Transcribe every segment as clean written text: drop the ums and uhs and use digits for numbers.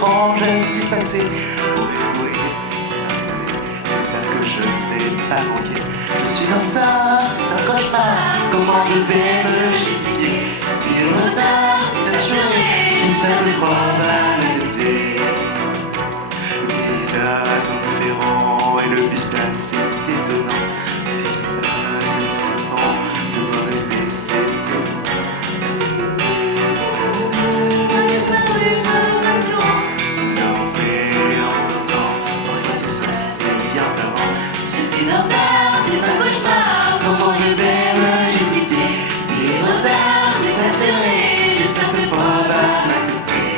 grands gestes du passé. Oui, c'est ça, j'espère que je ne vais pas manquer. Je suis en retard, c'est un cauchemar. Comment je vais me justifier? Puis le retard, c'est assuré. J'espère que quoi va m'accepter. Les paysages sont différents et le bus plane, c'est étonnant. Si c'est pas assez différent, de me rêver, c'est étonnant. Nous avons fait en temps, tout ça c'est bien avant. Je suis en retard, c'est un cauchemar. Comment je vais me justifier? Il est trop tard, c'est assuré. J'espère que quoi va m'accepter.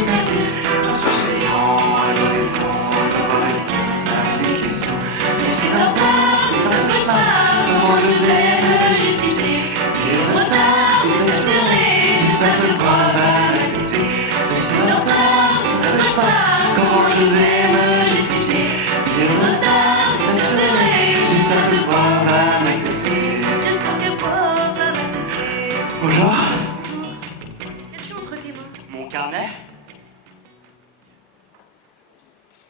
En surveillant à l'horizon, d'avoir réponse à des questions. Je suis en retard, c'est un cauchemar. Comment je vais me justifier? Il est trop tard, c'est assuré. J'espère que quoi va m'accepter. Je suis en retard, c'est un cauchemar. Comment je vais me justifier? Il est trop tard, c'est assuré. J'espère que quoi va m'accepter. J'espère que quoi va m'accepter. Bonjour, Qu'as-tu entre tes mains? mon carnet?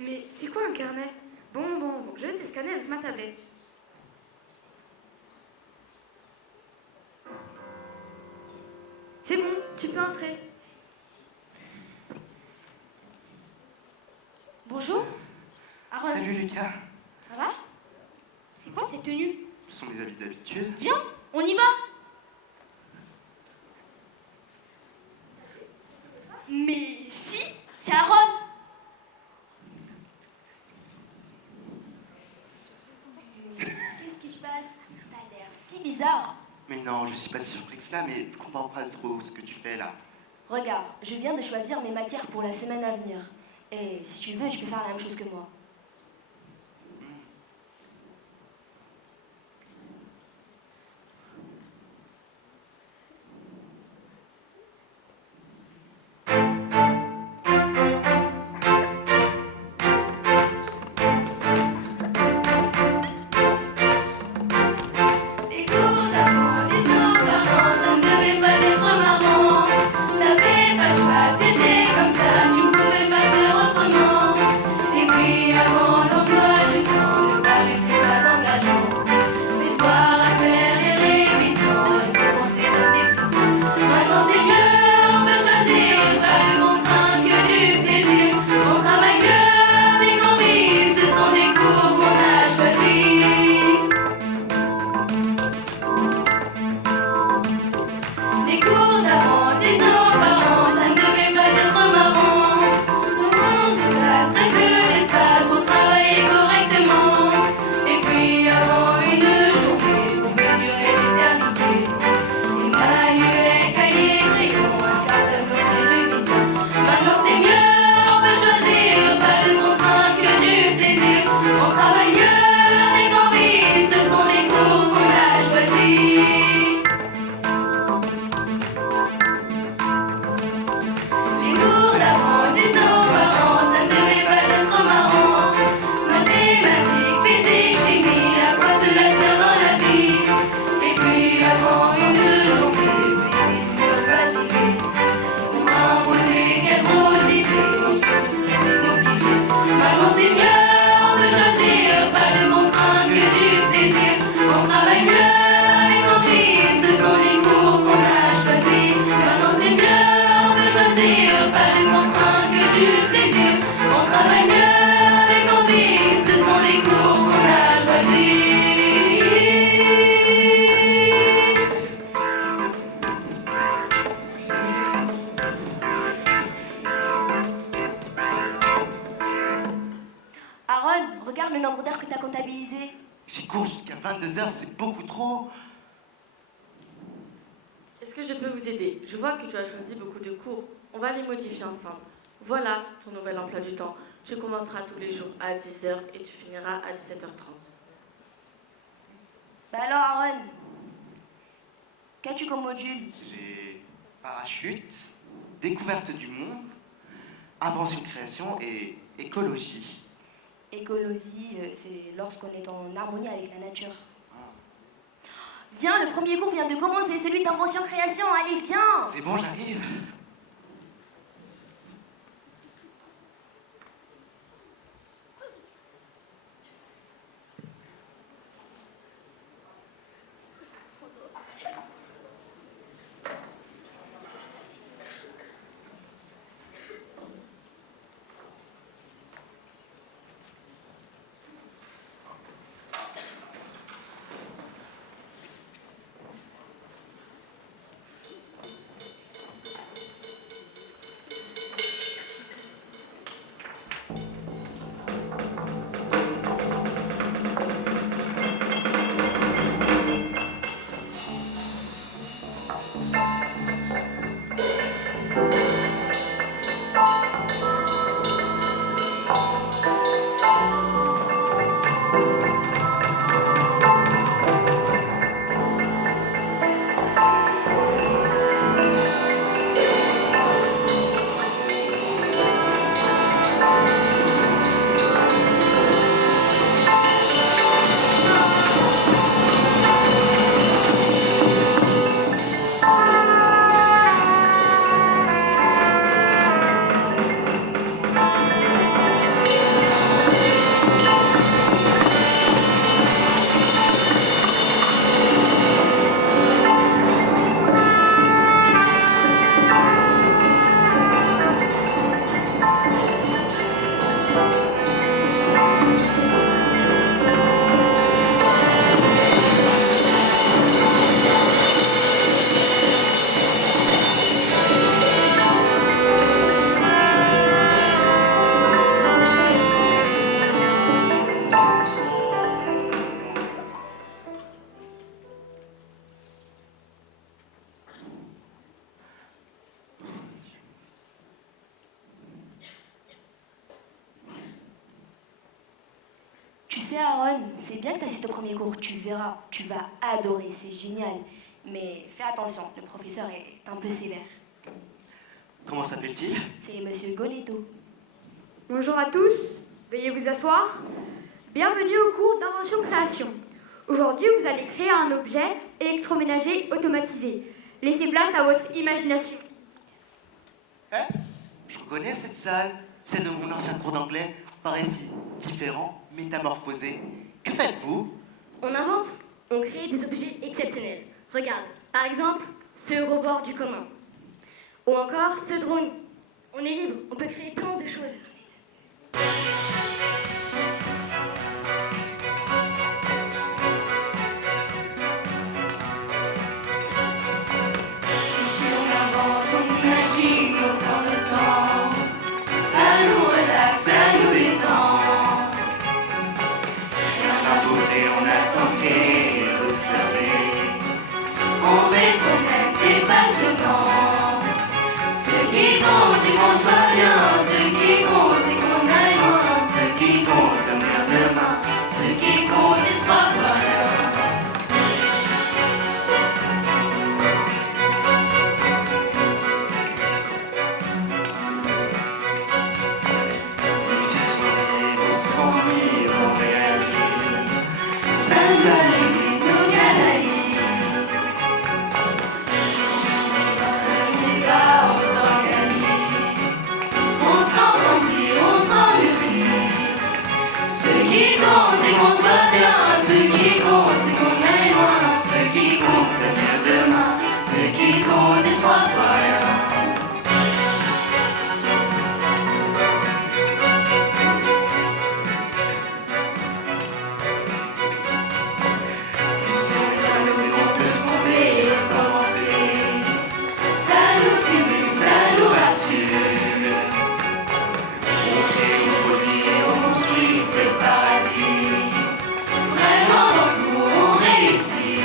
Mais c'est quoi un carnet? Bon, je vais te scanner avec ma tablette. C'est bon, tu peux entrer. Bonjour. Aaron, Salut Lucas, ça va? C'est quoi cette tenue? ce sont mes habits d'habitude. Viens, on y va. Mais si, c'est Aaron. Qu'est-ce qui se passe? T'as l'air si bizarre. Mais non, je suis pas si surpris que cela, mais je comprends pas trop ce que tu fais là. Regarde, je viens de choisir mes matières pour la semaine à venir. Et si tu veux, tu peux faire la même chose que moi. Les cours d'avant, disent nos parents, ça ne devait pas être marrant. T'avais pas de choix, c'était comme ça, tu ne pouvais pas faire autrement. Et puis avant l'emploi du temps ne paraissait pas engageant. Mais devoir à faire les révisions et tout penser comme des frissons. Maintenant c'est mieux, on peut choisir, pas de contraintes que du plaisir. On travaille mieux avec envie, ce sont des cours qu'on a choisis. Les cours d'avant, disent nos parents, ça ne devait pas être marrant. Dans une classe, très peu d'espace pour travailler correctement. Et puis avant une journée pouvait durer l'éternité. Les manuels, cahiers, crayons, un quart d'heure de révision. Maintenant c'est mieux, on peut choisir, pas de contraintes que du plaisir. On travaille mieux avec envie, ce sont des cours qu'on a choisis. Les cours d'avant, disent nos parents, ça ne devait pas être marrant. Mathématiques, physique, chimie, à quoi cela sert dans la vie? Et puis avant une journée, c'était toujours fatigué. On m'a imposé quelle drôle d'idée, si je souffrais c'est obligé. Maintenant c'est mieux, on peut choisir, pas de contraintes que du plaisir. On travaille mieux avec envie, ce sont les cours qu'on a choisis. Maintenant c'est mieux, on peut choisir, pas de contraintes que du plaisir. On travaille mieux avec envie, ce sont les cours qu'on a choisis. Aaron, regarde le nombre d'heures que tu as comptabilisé. J'ai cours jusqu'à 22h, c'est beaucoup trop. Est-ce que je peux vous aider? Je vois que tu as choisi beaucoup de cours. On va les modifier ensemble. Voilà ton nouvel emploi du temps. Tu commenceras tous les jours à 10h et tu finiras à 17h30. Bah alors Aaron, qu'as-tu comme module? J'ai parachute, découverte du monde, invention, création et écologie. Écologie, c'est lorsqu'on est en harmonie avec la nature. Viens, le premier cours vient de commencer, celui d'invention-création. Allez, viens! C'est bon, j'arrive. Tu sais, Aaron, c'est bien que tu assistes au premier cours. Tu verras, tu vas adorer, c'est génial. Mais fais attention, le professeur est un peu sévère. Comment s'appelle-t-il? C'est Monsieur Goletto. Bonjour à tous, veuillez vous asseoir. Bienvenue au cours d'invention-création. Aujourd'hui, vous allez créer un objet électroménager automatisé. Laissez place à votre imagination. Hein? Je reconnais cette salle, celle de mon ancien cours d'anglais, paraît si différent, métamorphosé. Que faites-vous? On invente, on crée des objets exceptionnels. Regarde, par exemple, ce rebord du commun. Ou encore ce drone. On est libre, on peut créer tant de choses. Ici on invente, on imagine, on prend le temps. Ça nous relaxe, ça nous détend. Rien à poser, on attend de créer, d'observer. On fait ce qu'on aime, c'est passionnant. Ce qui compte, c'est qu'on soit bien. Ce qui compte, c'est qu'on aille loin. Ce qui compte, c'est bien demain. Ce qui compte, c'est trois fois rien. Ici sur le pied, on s'ennuie, on réalise. Ça nous analyse, nous canalise. On y va, on s'organise. On s'entendit, on s'enmûrit. Ce qui compte, c'est qu'on soit bien. Ce qui compte, c'est qu'on aille loin. Ce qui compte, c'est bien demain. Ce qui compte, c'est trois fois rien. Ici on est là, on peut se tromper et recommencer. Ça nous stimule, ça nous rassure. On crée, on produit et on construit, c'est le paradis. Vraiment dans ce cours on réussit.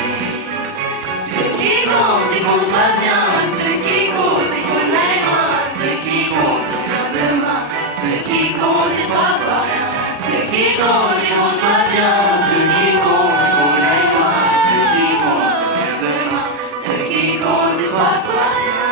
Ce qui compte c'est qu'on soit bien. Ce qui compte c'est qu'on aille loin. Ce qui compte c'est bien demain. Ce qui compte c'est trois fois rien. Ce qui compte c'est qu'on soit bien. Ce qui compte c'est qu'on aille loin. Ce qui compte c'est bien demain. Ce qui compte c'est trois fois rien.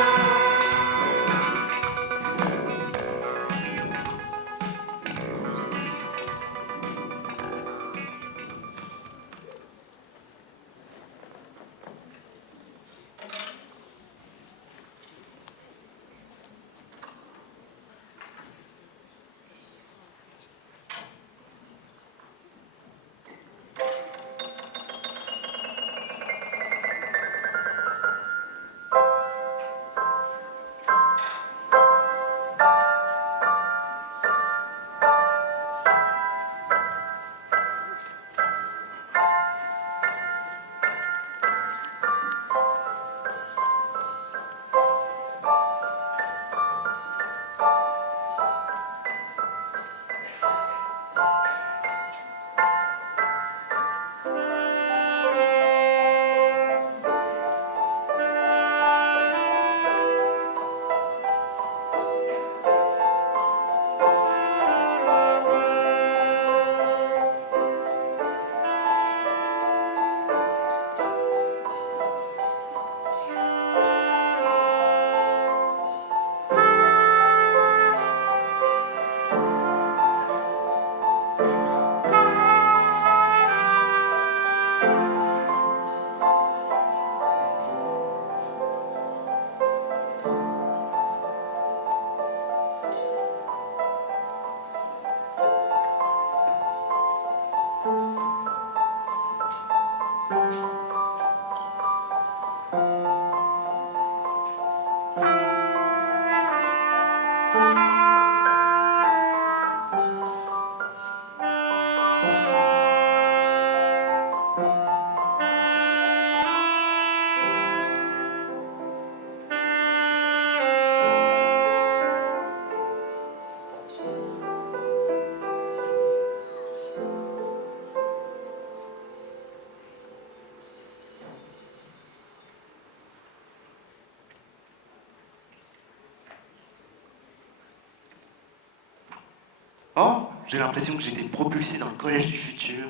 J'ai l'impression que j'ai été propulsé dans le collège du futur.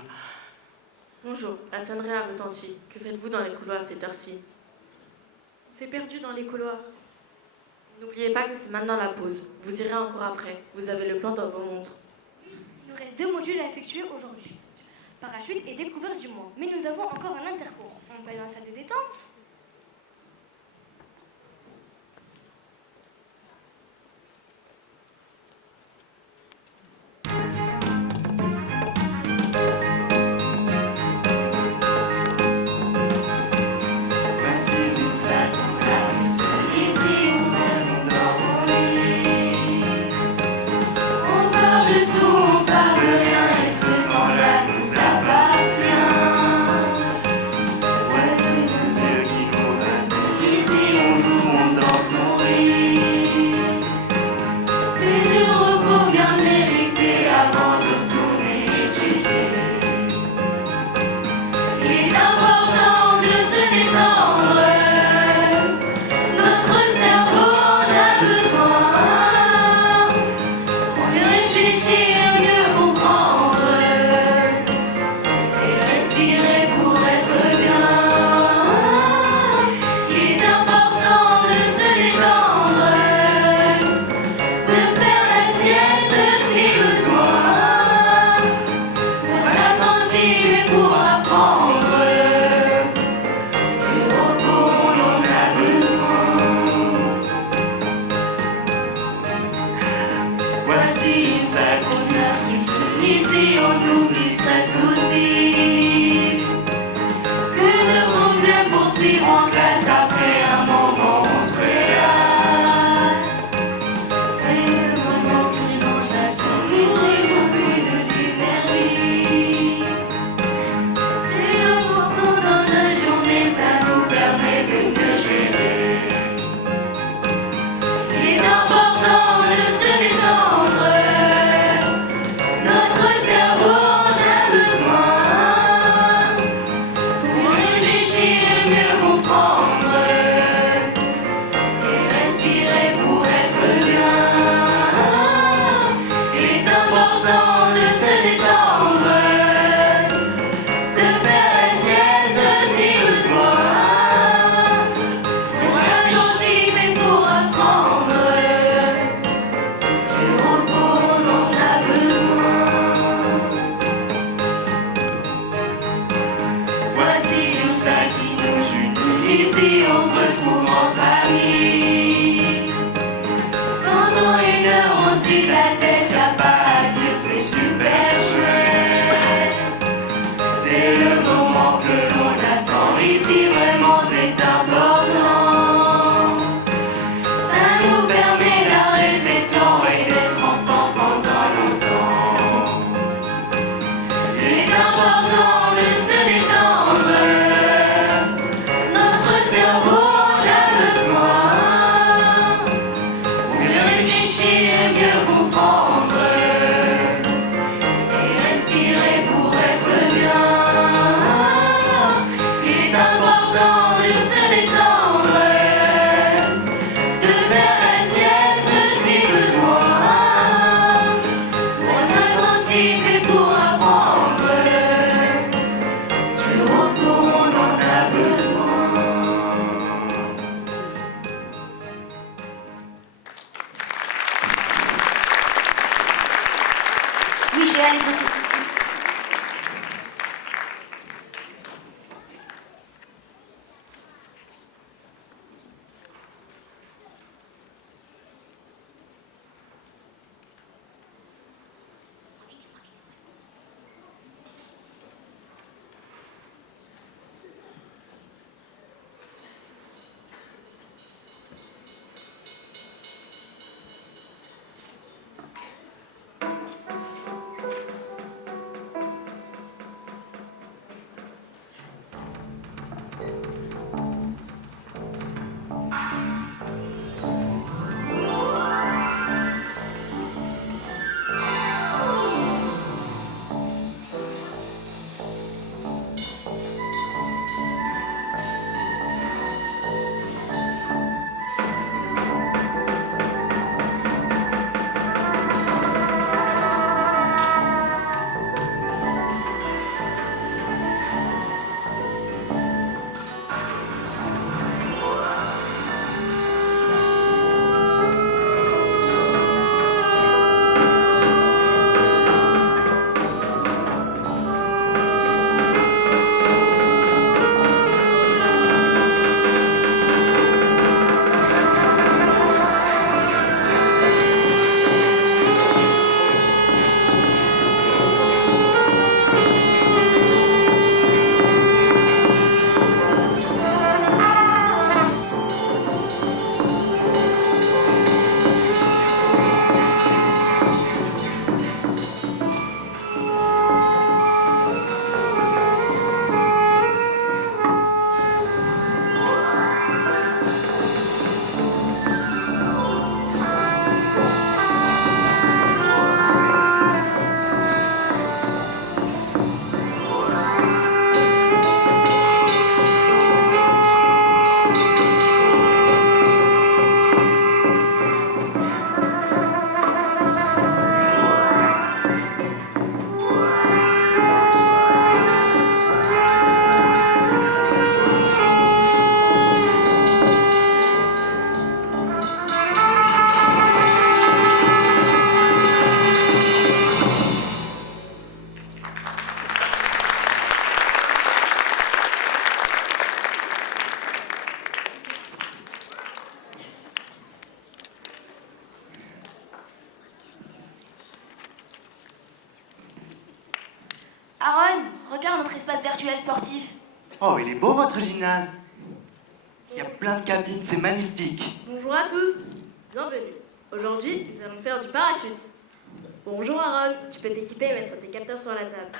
Bonjour, la sonnerie a retenti. Que faites-vous dans les couloirs à cette heure-ci? On s'est perdu dans les couloirs. N'oubliez pas que c'est maintenant la pause. Vous irez encore après. Vous avez le plan dans vos montres. Il nous reste 2 modules à effectuer aujourd'hui. Parachute et découverte du moins. Mais nous avons encore un intercours. On peut aller dans la salle de détente? Voici une salle qu'on a laissée. Ici on dort au lit. On parle de tout, on parle de rien, et ce temps-là nous appartient. Voici le lieu qui nous réveille. Ici on joue, on danse, on rit. C'est du repos bien mérité avant de retourner étudier. Il est important de se détendre. Notre cerveau en a besoin. Pour mieux réfléchir, mieux comprendre. Et respirer pour être bien. Il est important de se détendre. De faire la sieste si besoin. Pour être attentif et pour apprendre. Du repos on en a besoin. Voici une salle qu'on a laissée. Ici on oublie stress aussi. Plus de problèmes pour suivre en classe. Après un moment on se relaxe. C'est le moment qui nous chagrine, qui c'est beaucoup d'énergie. C'est important dans la journée, ça nous permet de mieux gérer. Il est important de se détendre. Notre cerveau en a besoin. Pour réfléchir et mieux comprendre. Et respirer pour être bien. Il est important de se détendre. De faire la sieste si besoin. Pour être attentif et pour apprendre. Du repos on en a besoin. Voici une salle qui nous unit. Ici on se retrouve en famille. Pendant 1 heure on se vide la tête, y'a pas à dire, c'est super chouette. C'est le moment que l'on attend. Ici vraiment c'est important. Ça nous permet d'arrêter le temps et d'être enfant pendant longtemps. Il est important de se détendre. Notre cerveau en a besoin. Pour mieux réfléchir et mieux comprendre. Et respirer pour être bien. Il est important de se détendre. De faire la sieste si besoin. Pour être attentif et pour apprendre. Du repos on regarde notre espace virtuel sportif. Oh, il est beau votre gymnase. Il y a plein de cabines, c'est magnifique. Bonjour à tous, bienvenue. Aujourd'hui, nous allons faire du parachute. Bonjour Aaron, tu peux t'équiper et mettre tes capteurs sur la table.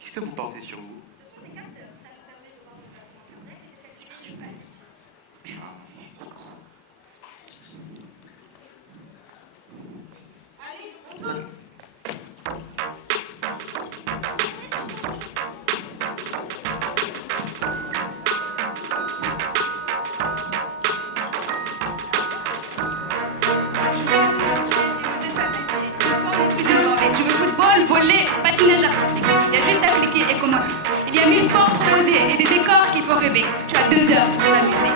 Qu'est-ce que vous portez sur vous? Ce sont des capteurs, ça nous permet de voir nos placements cardiaques et de calculer du plastique. Je veux football, volley, patinage artistique. Il y a juste à cliquer et commencer. Il y a 1000 sports proposés et des décors qui font rêver. Tu as 2 heures pour t'amuser.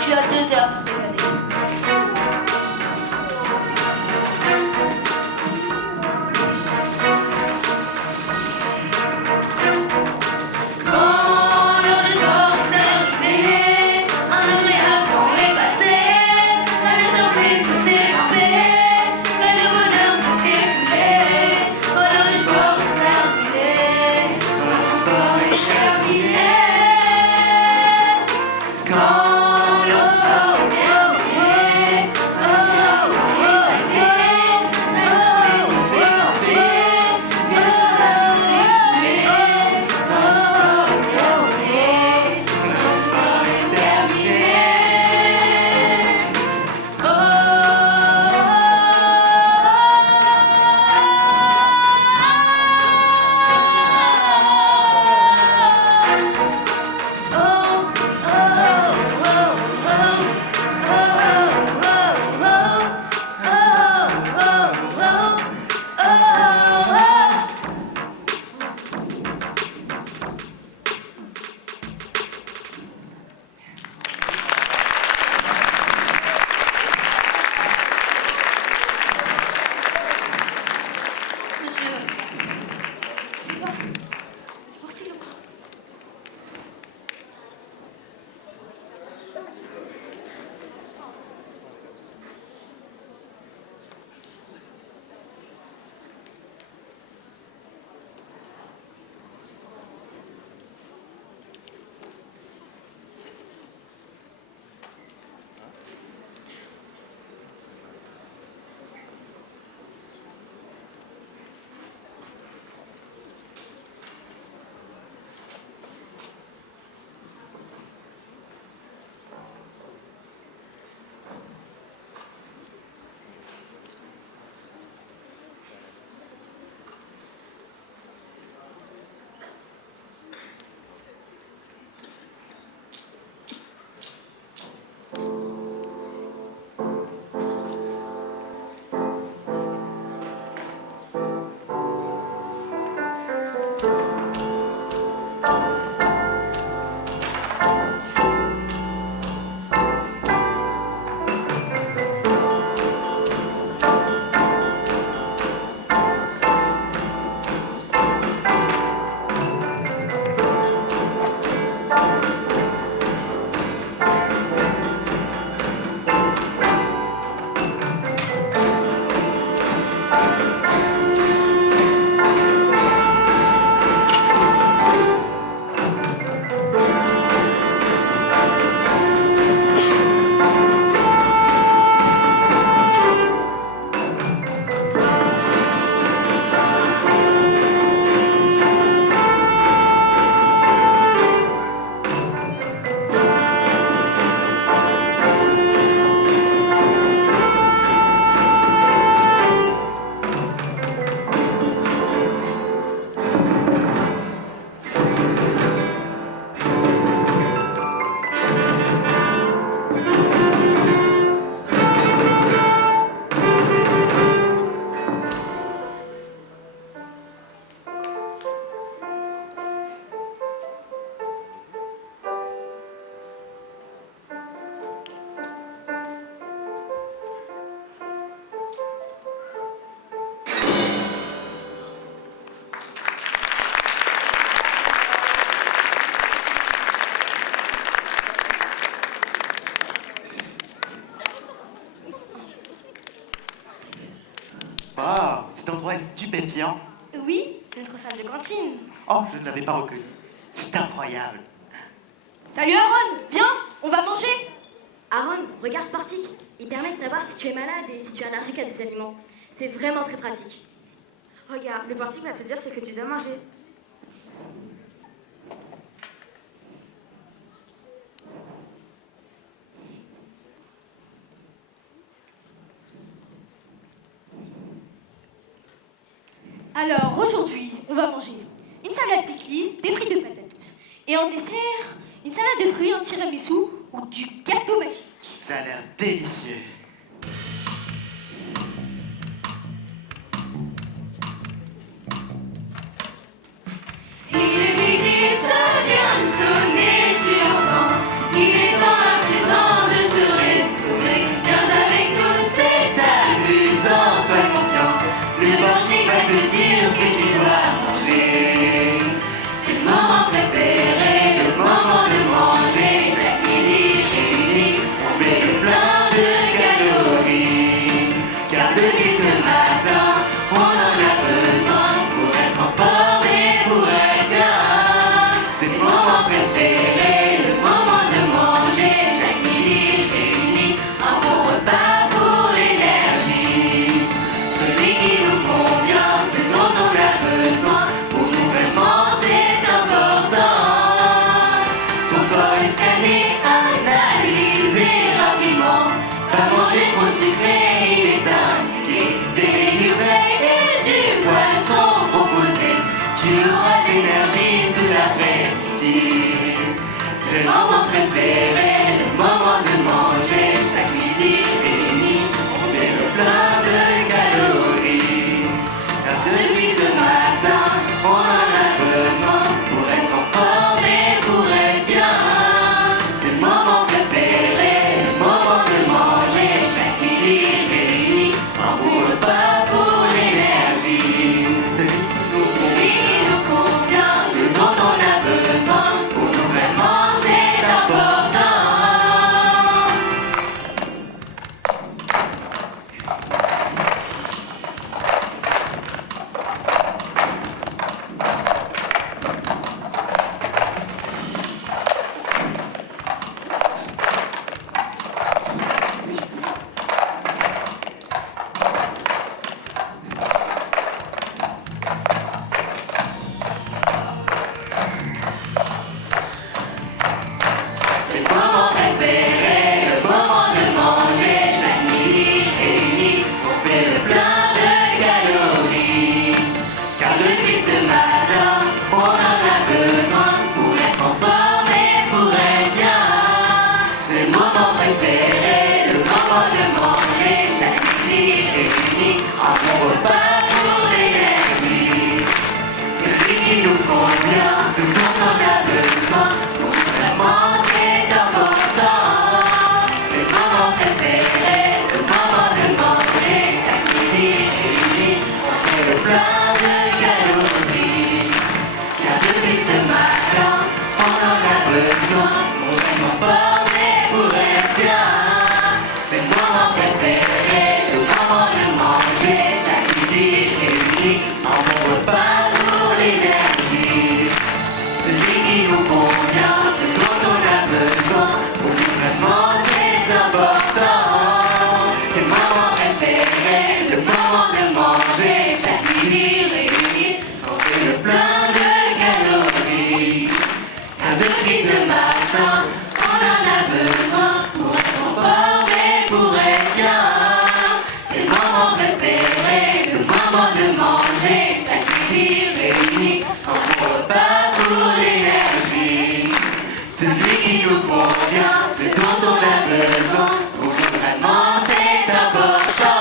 Tu as 2 heures pour t'évader. Quand le sport est terminé, est stupéfiant. Oui, c'est notre salle de cantine. Oh, je ne l'avais pas reconnu. C'est incroyable. Salut Aaron, viens, on va manger. Aaron, regarde Sportic. Il permet de savoir si tu es malade et si tu es allergique à des aliments. C'est vraiment très pratique. Regarde, le portique va te dire ce que tu dois manger. Alors aujourd'hui, on va manger une salade pickles, des frites de patates douces. Et en dessert, une salade de fruits, un tiramisu ou du gâteau magique. Ça a l'air délicieux. Il est midi, ça vient de sonner, tu entends. Il est temps à présent de se restaurer. Viens avec nous, c'est amusant, sois confiant. Le portique va te dire ce que tu dois manger. C'est le moment préféré, le moment de manger. Chaque midi réuni, on fait le plein de calories. Car depuis ce matin, on en a besoin pour être en forme et pour être bien. C'est le moment préféré, le moment de manger. Chaque midi réuni, un bon repas pour l'énergie. Celui qui nous convient, ce dont on a besoin. Pour nous vraiment c'est important. Ton corps est scanné, analysé rapidement. Pas manger trop sucré, il est indiqué. Des légumes frais et du poisson proposé. Tu auras de l'énergie tout l'après-midi. C'est le moment préféré, le moment de manger. Chaque midi réuni, on fait le plein de calories. Car depuis ce matin, on en a besoin pour être en forme et pour être bien. C'est le moment préféré, le moment de manger. Chaque midi réuni, un bon repas pour l'énergie. Celui qui nous convient, ce dont on a besoin. Pour nous vraiment c'est important. C'est le moment préféré, le moment de manger. Chaque midi réuni, on fait le plein de calories. Car depuis ce matin, on en a besoin pour être en forme et pour être bien. C'est le moment préféré, le moment de manger. Chaque midi réuni, un bon repas pour l'énergie. Celui qui nous convient, ce dont on a besoin. Pour nous vraiment c'est important. C'est le moment préféré, le moment de manger. Chaque midi réuni, on fait le plein de calories. Car depuis ce matin, on en a besoin pour être en forme et pour être bien. C'est le moment préféré, le moment de manger. Chaque midi réuni, un bon repas pour l'énergie. Celui qui nous convient, ce dont on a besoin. Pour nous vraiment c'est important. C'est le moment préféré, le moment de manger. Chaque midi réuni, on fait le plein de calories. Car depuis ce matin, on en a besoin pour être en forme et pour être bien. C'est le moment préféré, le moment de manger. Chaque midi réuni, un bon repas pour l'énergie. Celui qui nous convient, ce dont on a besoin. Pour nous vraiment c'est important.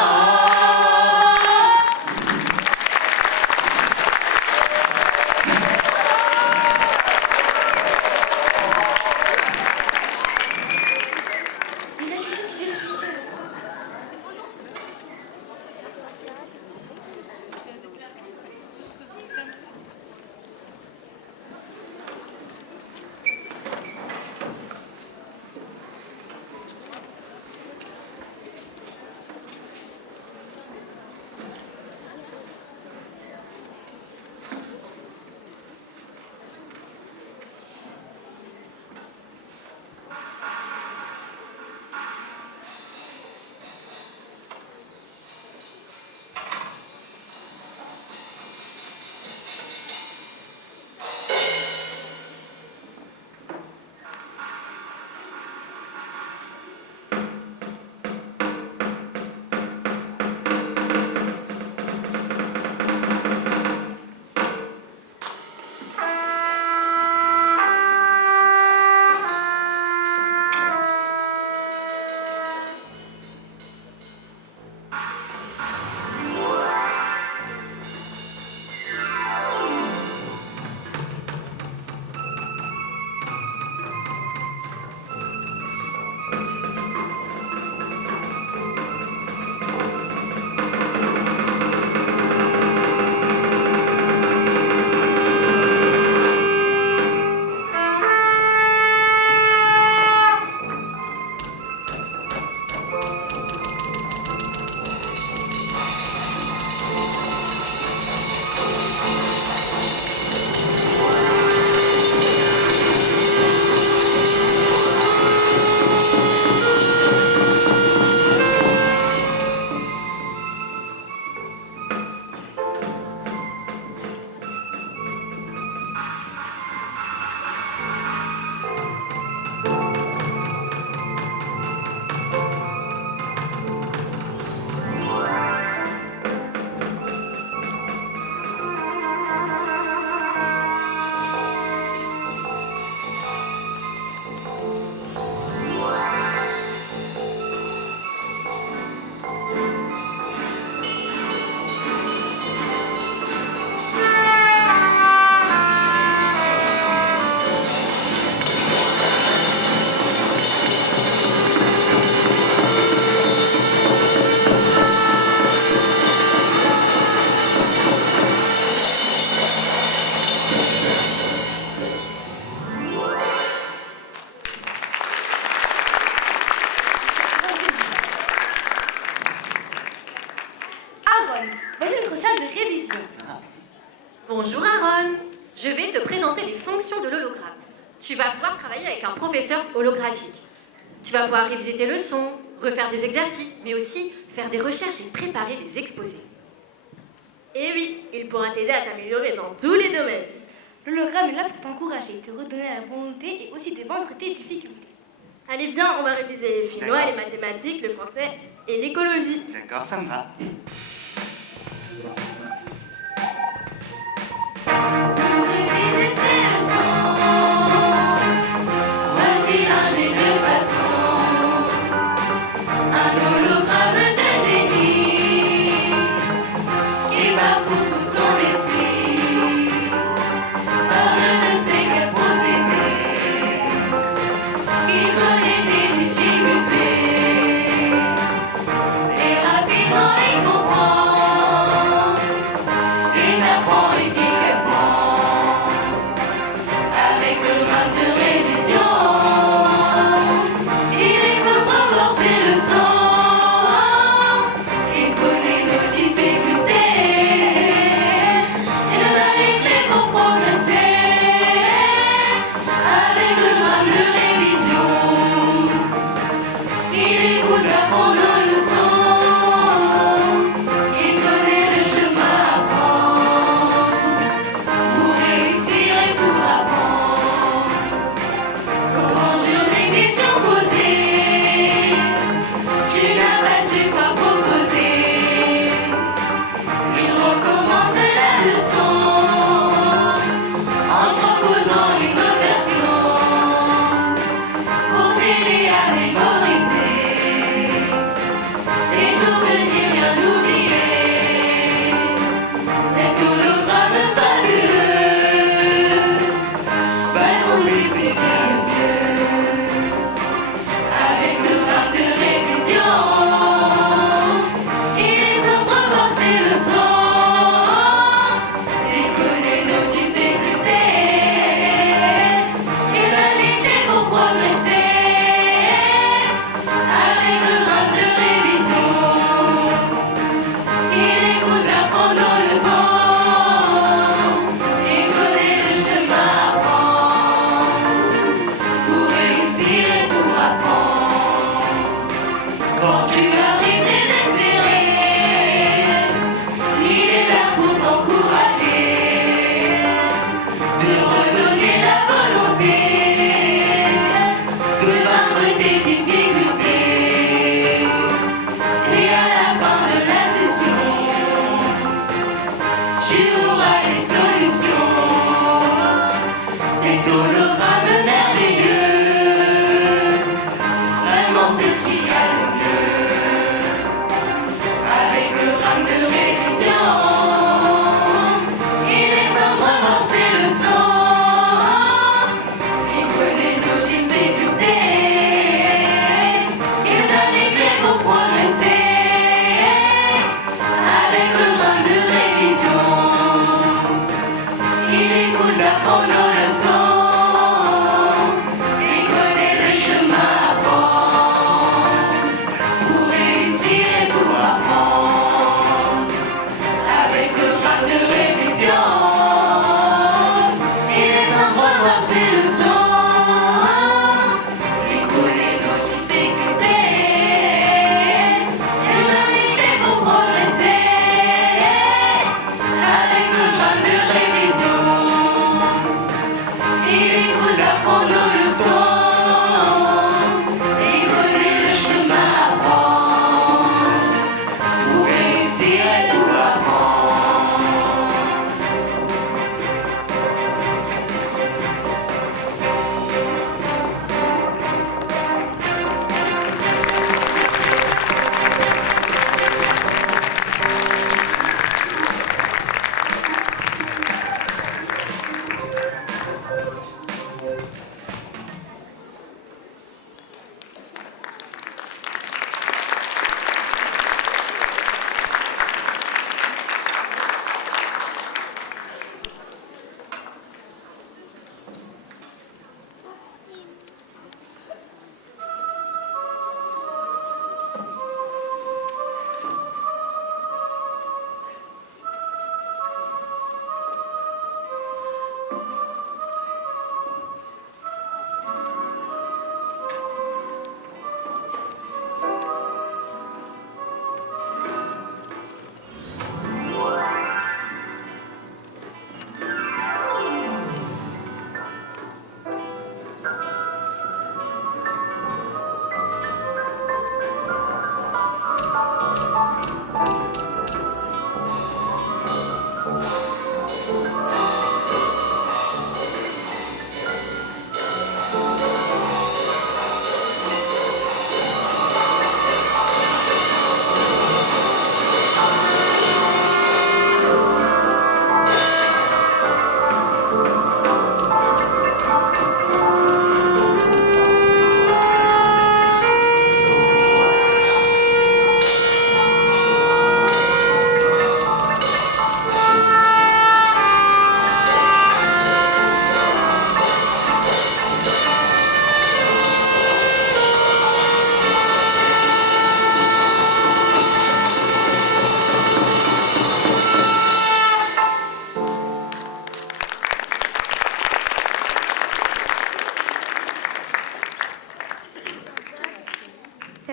Il a sucé, il a sucé. Bonjour Aaron, je vais te présenter les fonctions de l'hologramme. Tu vas pouvoir travailler avec un professeur holographique. Tu vas pouvoir réviser tes leçons, refaire des exercices, mais aussi faire des recherches et préparer des exposés. Et oui, il pourra t'aider à t'améliorer dans tous les domaines. L'hologramme est là pour t'encourager, te redonner la volonté et aussi te vaincre tes difficultés. Allez, viens, on va réviser les finnois, D'accord. les mathématiques, le français et l'écologie. D'accord, ça me va. Pour réviser ses leçons, voici l'ingénieuse façon. Un hologramme de génie qui parcourt tout ton esprit par je ne sais quel procédé. Il connaît tes difficultés et rapidement il comprend et t'apprend efficacement avec le gramme de révision.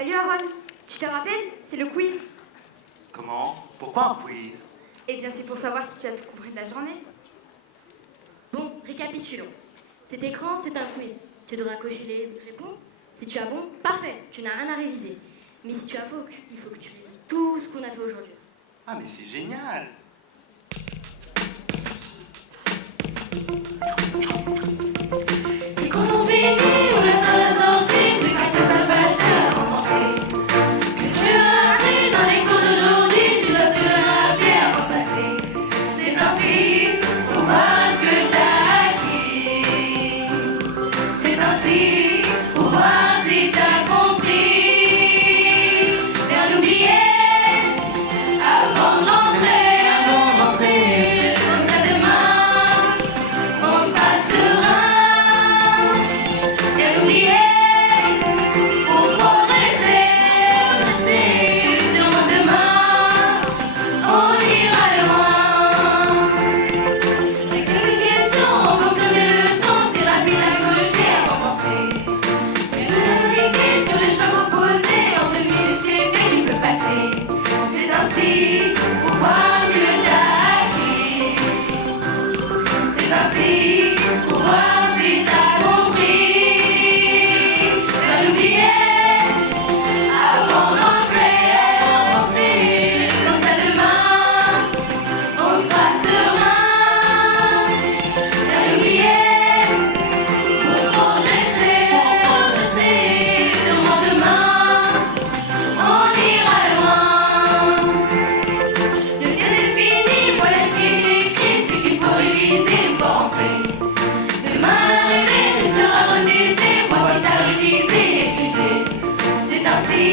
Salut Aaron, tu te rappelles? C'est le quiz. Comment? Pourquoi un quiz? Eh bien, c'est pour savoir si tu as tout compris de la journée. Bon, récapitulons. Cet écran, c'est un quiz. Tu devras cocher les réponses. Si tu as bon, parfait, tu n'as rien à réviser. Mais si tu as faux, il faut que tu révises tout ce qu'on a fait aujourd'hui. Ah, mais c'est génial! Les cours sont finis, on attend la sortie, plus qu'à faire ça passer avant d'entrer. Ce que tu as appris dans les cours d'aujourd'hui, tu dois te le rappeler avant de passer. C'est ainsi pour voir ce que t'as acquis. C'est ainsi pour voir si t'as compris. Rien n'oublier avant de rentrer. Comme ça demain, on sera serein. Rien n'oublier pour progresser. Sûrement demain, on ira loin. Avec quelques questions en fonction des leçons, c'est rapide à cocher avant d'entrer. Tu peux cliquer sur les choix proposés. En 2 minutes c'est fait, tu peux passer. C'est ainsi pour voir ce que t'as acquis. C'est ainsi pour voir si t'as compris. Rien n'oublier avant d'entrer. Comme ça demain, on sera serein. Rien n'oublier pour progresser. Sûrement demain, on ira loin. Le test est fini, voilà ce qui est écrit. Ce qu'il faut réviser une fois rentré. Demain à l'arrivée, tu seras retesté. Voir si t'as révisé et étudié. C'est ainsi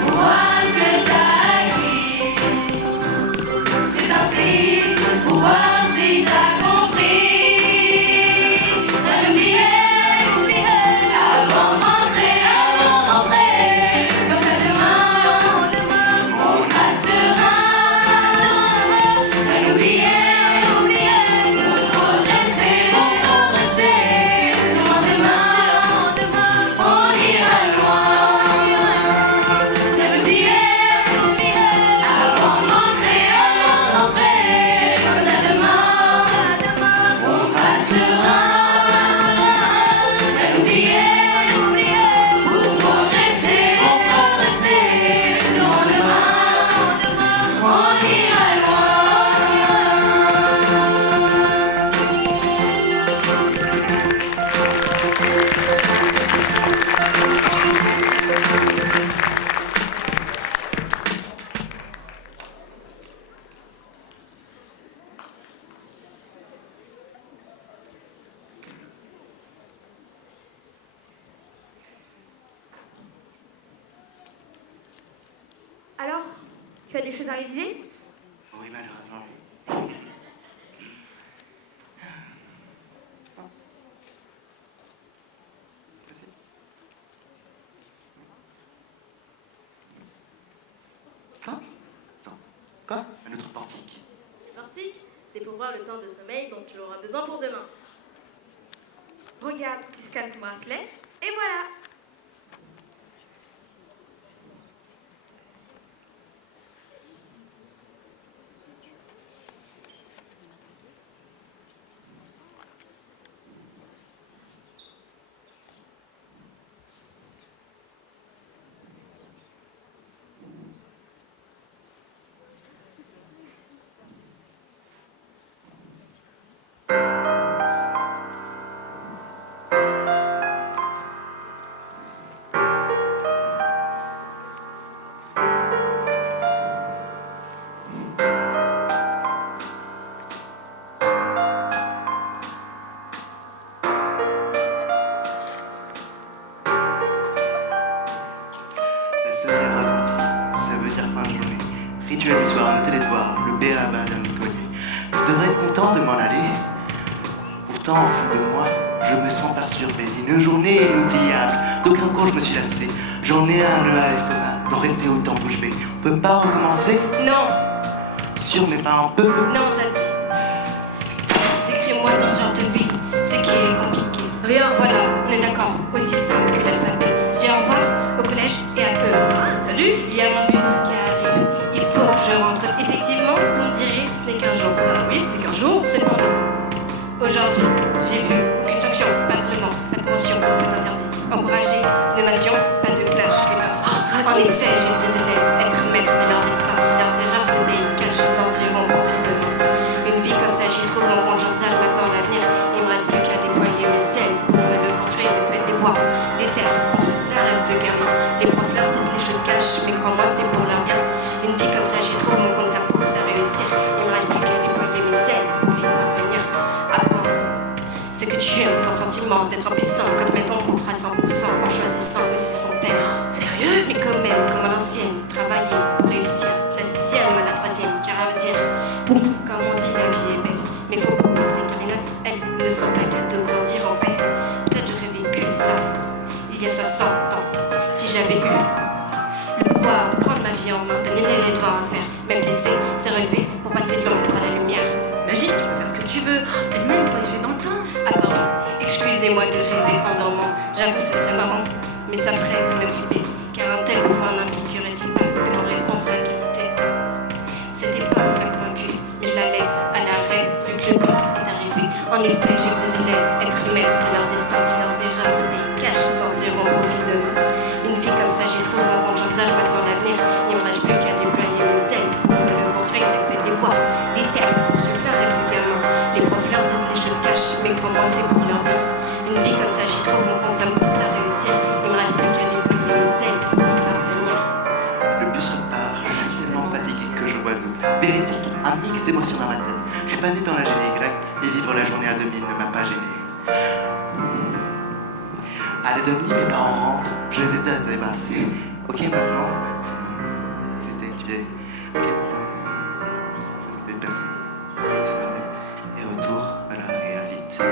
pour voir ce que t'as acquis. C'est ainsi pour voir si t'as compris. Rien n'oublier avant de rentrer. Comme ça demain, on sera serein. Rien n'oublier pour progresser. Sûrement demain, on ira loin. Rien n'oublier avant de rentrer. Comme ça demain, on sera serein. Rien n'oublier pour progresser. Sûrement demain, on ira loin. Alors, tu as des choses à réviser? Oui, malheureusement. Vas-y. Quoi? Attends. Quoi? Un autre portique. C'est portique, c'est pour voir le temps de sommeil dont tu auras besoin pour demain. Regarde, tu scannes ton bracelet, et voilà. La sonnerie retentit, ça veut dire fin de journée. Rituel du soir, noter les devoirs, le béaba d'un inconnu. Je devrais être content de m'en aller. Pourtant, au fond de moi, je me sens perturbé. Une journée inoubliable, d'aucun cours je me suis lassé. J'en ai un nœud à l'estomac, d'en rester autant bouche bée. On peut pas recommencer? Non, Sûr, mais pas un peu. non, t'as dit. Décris-moi ton genre de vie, ce qui est compliqué. Rien. Voilà, on est d'accord, aussi simple que l'alphabet. Je dis au revoir au collège et à eux. parler, c'est qu'un jour, c'est le mandat. Aujourd'hui, j'ai vu aucune sanction, pas de règlement, pas de convention, pas d'interdit. Encourager l'innovation, pas de clash, violence. En effet, j'ai vu des élèves être maîtres de leur destin. Si leurs erreurs, ces pays cachent, ils en tireront profit demain. Une vie comme ça, j'y trouve mon compte, j'envisage maintenant l'avenir. Il me reste plus qu'à déployer mes ailes pour me le construire, le fait des voies, des terres, pour la rêve de gamin. Les profs leur disent les choses cachent, mais crois-moi, c'est pour leur bien. Une vie comme ça, j'y trouve mon compte, ça pousse à réussir. Il me reste plus qu'à déployer mes ailes pour y parvenir. Apprendre ce que tu aimes sans sentiment, d'être impuissant quand tu mets ton cours à 100% en choisissant aussi son thème. Sérieux? Mais quand même, comme à l'ancienne, travailler pour réussir. De la 6e à la 3e, car à dire, oui, comme on dit, la vie est belle. Mais faut pas penser que les notes, elles, ne sont pas qu'à de grandir en paix. Peut-être j'aurais vécu ça il y a 60 ans, si j'avais eu le pouvoir de prendre ma vie en main, d'annuler les devoirs à faire, même laisser se relever pour passer de l'ombre à la lumière. Magique, tu peux faire ce que tu veux, peut-être même voyager dans le temps. Ah pardon, excusez-moi de rêver en dormant, j'avoue ce serait marrant, mais ça ferait quand même flipper, car un tel pouvoir n'impliquerait-il pas de grandes responsabilités. Cette époque m'a convaincue, mais je la laisse à l'arrêt, vu que le bus est arrivé. En effet, j'ai vu des élèves être maîtres de leur destin, si leurs erreurs se pays cachent, ils en tireront profit demain. Une vie comme ça, j'y trouve mon compte, j'envisage maintenant l'avenir. Il me reste plus qu'à déployer mes ailes pour me le construire, le fait de les voir, des terres, pour suivre la rêve de gamin. Les profs leur disent les choses cachent, mais crois-moi, c'est pour leur bien. Une vie comme ça, j'y trouve mon compte, ça me pousse à réussir. Il me reste plus qu'à déployer mes ailes pour y parvenir. Le bus repart, je suis tellement fatigué que je vois tout. Véridique, un mix d'émotions dans ma tête. Je suis pas né dans la génie grecque et vivre la journée à 2000 ne m'a pas gêné. À la demi, mes parents rentrent, je les ai débarrassés. Ok, maintenant, j'étais étudié. Ok, maintenant, je des personnes. Et retour, voilà, et invite.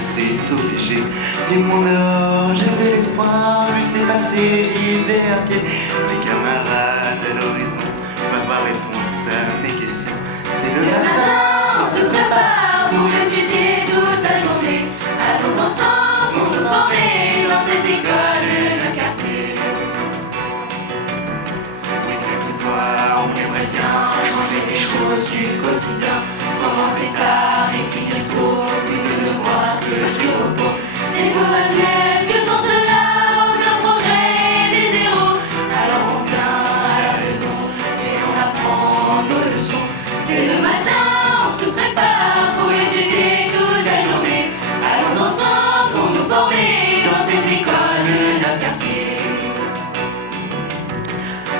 c'est obligé. Du monde dehors, j'ai de l'espoir, lui c'est passé, j'y vais à pied. Mes camarades à l'horizon, ma réponse à mes questions. C'est le matin, on se prépare pour étudier toute la journée. Allons ensemble pour nous former dans cette école de quartier. Oui, quelquefois on aimerait bien changer les choses du quotidien. Commencer tard et finir tôt, plus de devoirs que du repos. Il faut admettre que sans cela, aucun progrès des zéros. Alors on vient à la maison et on apprend nos leçons. C'est le matin, on se prépare pour étudier toute la journée. Allons ensemble pour nous former dans cette école de notre quartier.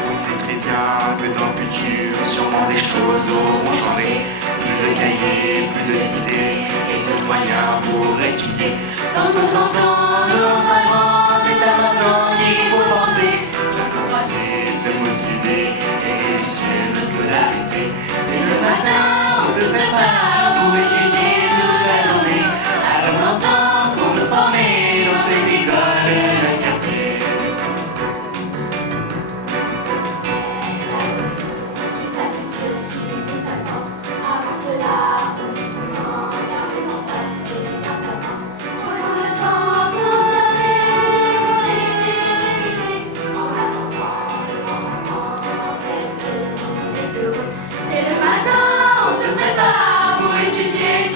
On sait très bien que dans le futur, sûrement des choses auront changé. Plus de cahiers, plus de dictées et d'autres moyens pour étudier. Dans 60 ans, l'on sera grand, c'est à maintenant qu'il faut penser. S'encourager, se motiver et réussir la scolarité. C'est le matin, on se prépare pour étudier toute la journée. Allons ensemble pour nous former dans cette école de notre quartier. C'est sa culture qui nous attend. Avant cela, on vit présent, garder en place et garde à main. Prenons le temps pour observer, pour aider, réviser. En attendant le moment, c'est que le monde est heureux. C'est le matin, on se prépare pour étudier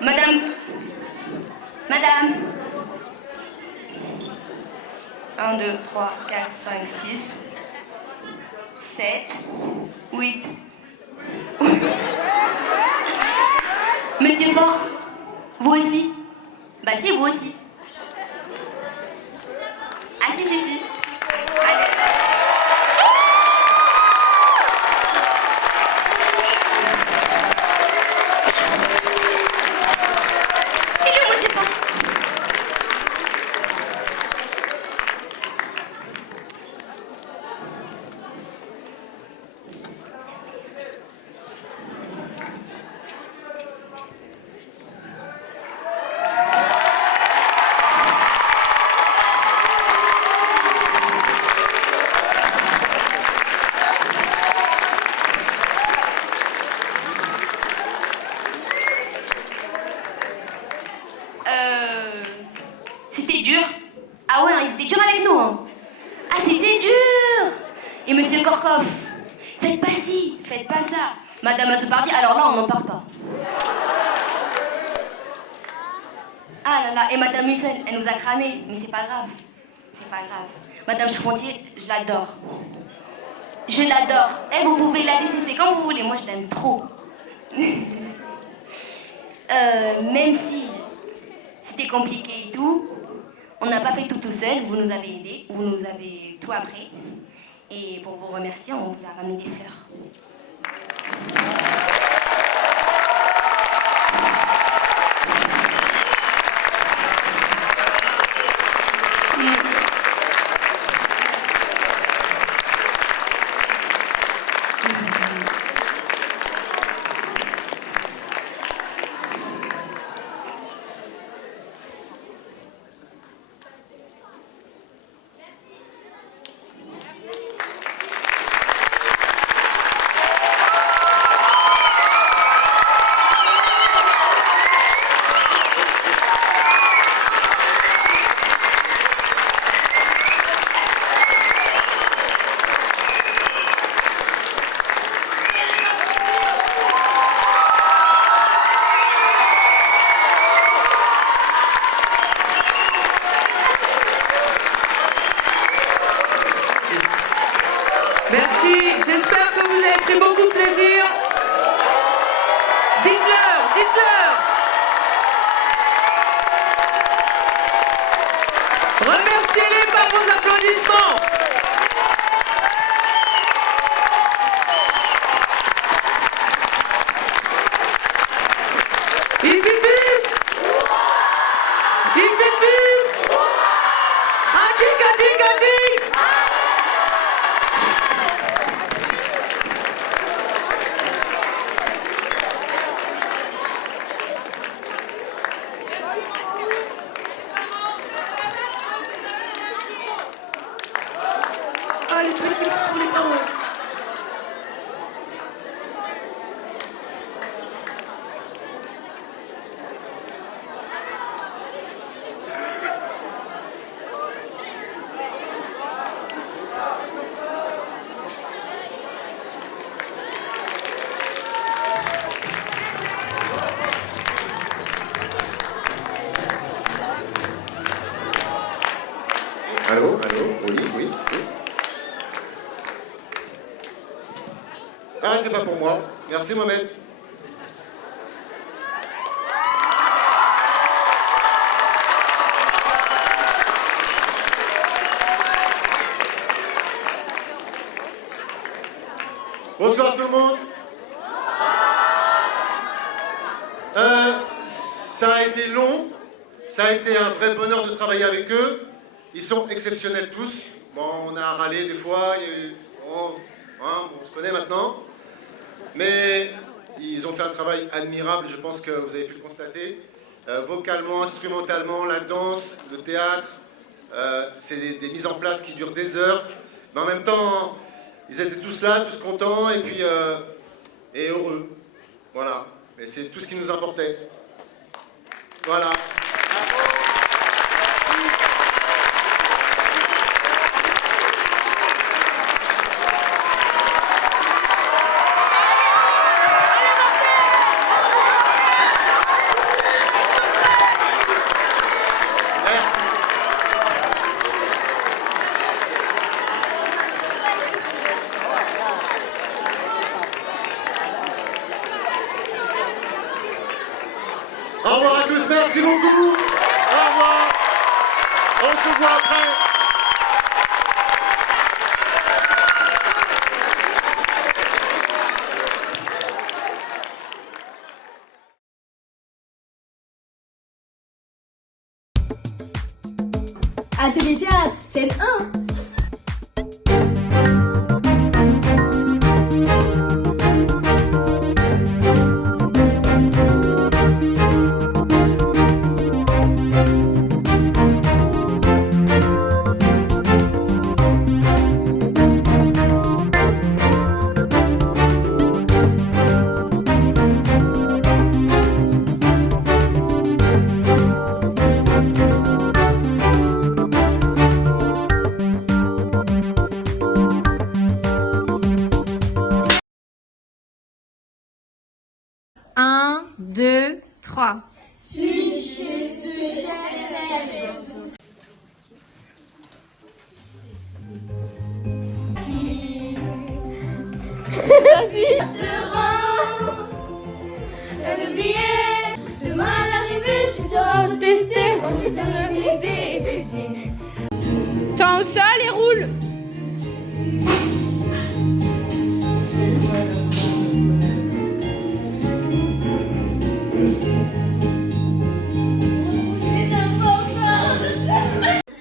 Madame. Madame. 1, 2, 3, 4, 5, 6, 7, 8. Monsieur Fort, vous aussi? Bah si, vous aussi. Ah si, si, si. Allez. Il est où, Monsieur Fort? C'était dur. Ah ouais, ils étaient durs avec nous. Hein. Ah, c'était dur. Et Monsieur Korkov, faites pas ci, faites pas ça. Madame Azopardi, alors là, on n'en parle pas. Ah là là, et Madame Mussel, elle nous a cramé, mais c'est pas grave. C'est pas grave. Madame Charpentier, je l'adore. Je l'adore. Et vous pouvez la décesser quand vous voulez, moi je l'aime trop. Même si c'était compliqué et tout, on n'a pas fait tout seul, vous nous avez aidés, vous nous avez tout appris. Et pour vous remercier, on vous a ramené des fleurs. Merci, j'espère que vous avez pris beaucoup de plaisir. Dites-leur, dites-leur. Remerciez-les par vos applaudissements. Hip hip hip. Hip hip hip. Adik, adik, adik. Ah, les petits pour les parents. Allô, allô, oui, oui, oui. Ah, c'est pas pour moi. Merci, Mohamed. Bonsoir tout le monde. Ça a été long, ça a été un vrai bonheur de travailler avec eux. Ils sont exceptionnels tous. Bon, on a râlé des fois, il y a eu... Bon, on se connaît maintenant. Mais ils ont fait un travail admirable, je pense que vous avez pu le constater. Vocalement, instrumentalement, la danse, le théâtre, c'est des mises en place qui durent des heures. Mais en même temps, ils étaient tous là, tous contents et puis et heureux. Voilà. Et c'est tout ce qui nous importait. Voilà. Au revoir à tous, merci beaucoup. Au revoir. On se voit après. Atelier théâtre, scène 1. Un, deux, trois. Le billet, demain à l'arrivée, tu seras retesté, voici ta réalisé, étudié. Temps au sol et roule.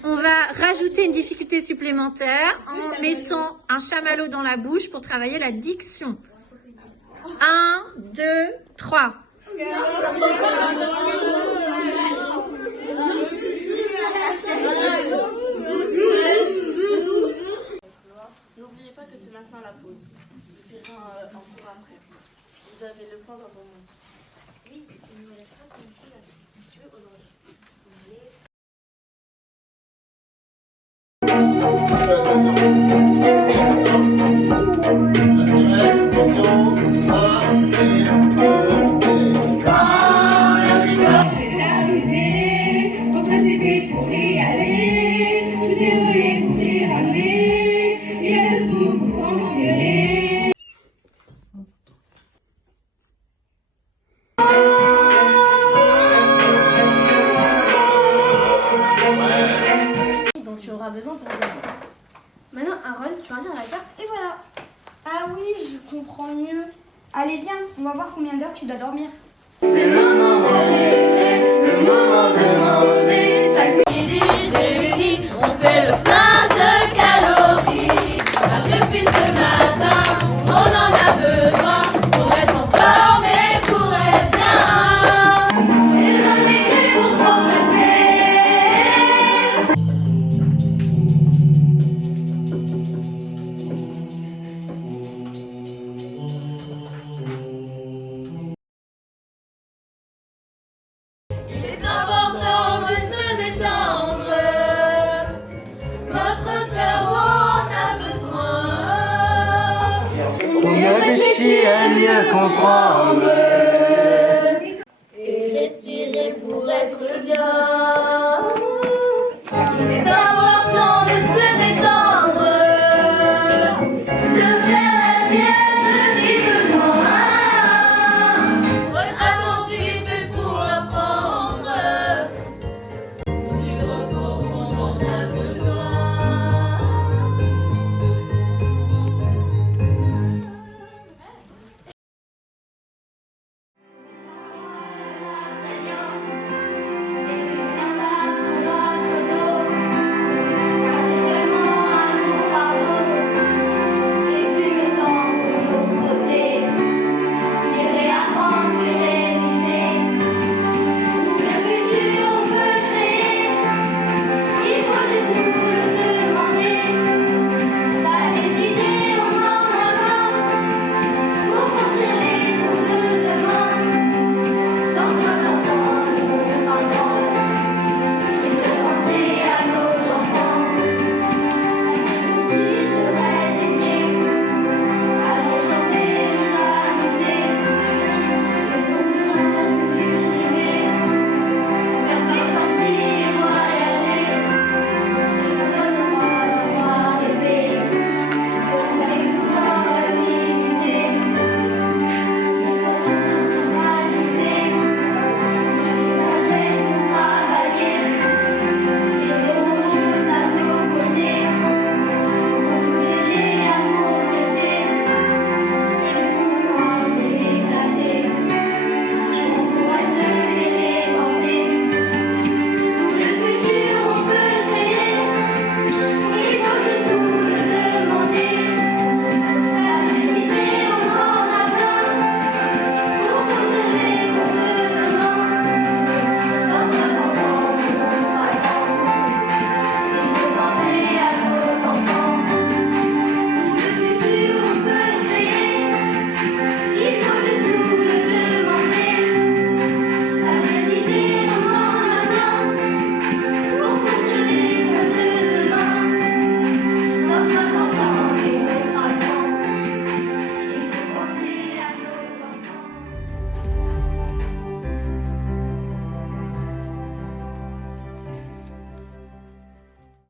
On va rajouter une difficulté supplémentaire en mettant un chamallow dans la bouche pour travailler la diction. 1, 2, 3. N'oubliez pas que c'est maintenant la pause. Vous irez en cours après. Vous avez le point dans vos mains. Oui, il nous restera comme tu veux aujourd'hui. Dont tu auras besoin pour gagner. Maintenant, Aaron, tu vas dire la carte et voilà. Ah oui, je comprends mieux. Allez, viens, on va voir combien d'heures tu dois dormir. C'est le moment de manger. Chaque midi réunis, on fait le plein de calories. Depuis ce matin, on en a besoin pour être en forme et pour être bien. Et l'aligner pour progresser. Il est important de se détendre. Votre cerveau en a besoin. On réfléchit à mieux comprendre.